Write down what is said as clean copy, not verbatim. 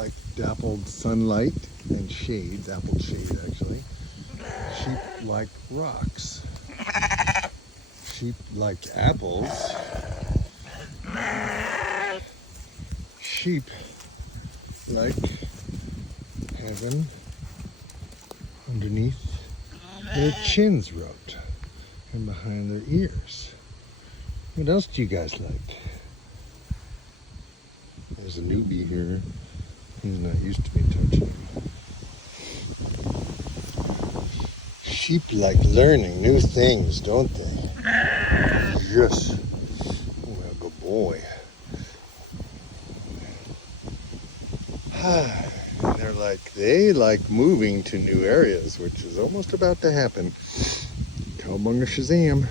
like dappled sunlight and shades, apple shade actually. Sheep like rocks. Sheep like apples. Sheep like having underneath their chins rubbed and behind their ears. What else do you guys like? There's a newbie here. He's not used to me touching him. Sheep like learning new things, don't they? Yes. Well, good boy. They like moving to new areas, which is almost about to happen. Cowabunga Shazam.